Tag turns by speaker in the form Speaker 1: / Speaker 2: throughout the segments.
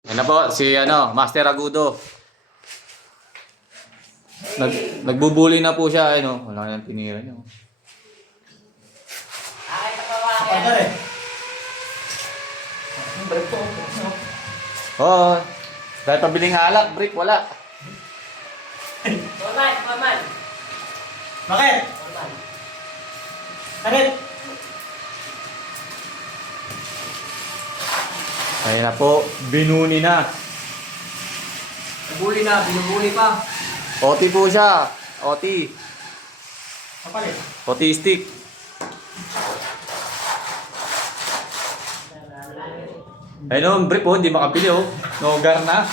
Speaker 1: Yan na po, si Master Agudo. Nagbubuli na po siya, wala nang tinira niya.
Speaker 2: Kapag eh.
Speaker 1: Oo. Dahil pabiling alak, brick, wala.
Speaker 3: Forman.
Speaker 2: Bakit?
Speaker 3: Forman.
Speaker 2: Bakit?
Speaker 1: Ayun na po, binuni na.
Speaker 3: Binubuli pa.
Speaker 1: OT po siya. OT.
Speaker 2: Kapalit.
Speaker 1: Autistic. Ayun, brick po, hindi makapili oh. Nogar na.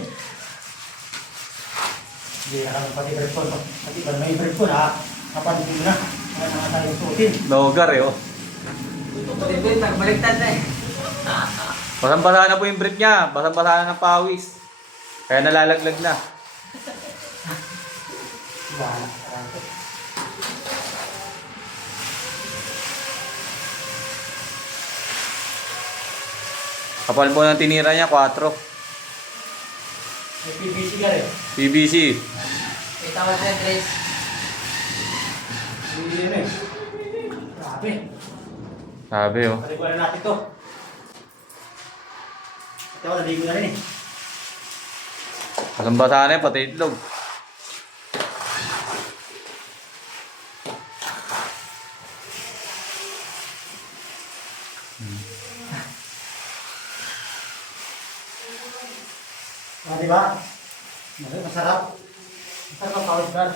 Speaker 2: Hindi na kami pati breakfast. Pati ba may breakfast ha? Kapatid mo na. Kaya mga tayo suotin.
Speaker 1: Nogar oh.
Speaker 3: Nagbaliktad na eh.
Speaker 1: Basang-basa na po yung brick niya. Basang-basa na ng pawis. Kaya nalalaglag na.
Speaker 2: Wala.
Speaker 1: Kapal po ng tinira niya, 4.
Speaker 2: May PVC ka rin.
Speaker 1: PVC.
Speaker 3: May tawag na Tres.
Speaker 2: Hindi yan eh. Grabe.
Speaker 1: Sabi oh.
Speaker 2: Paliguan na natin to. Ito, naligo na rin eh.
Speaker 1: Basang-basa na yun, pati itlog.
Speaker 2: Diba? Masarap. Masarap ang kawis bar.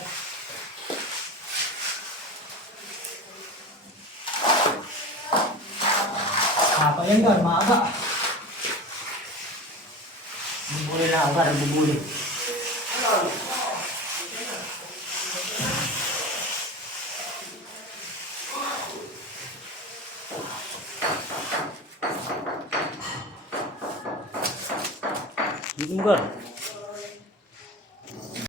Speaker 2: Hapa yan gan, maaga. Bubuli na ako, bubuli. Dito mo gan.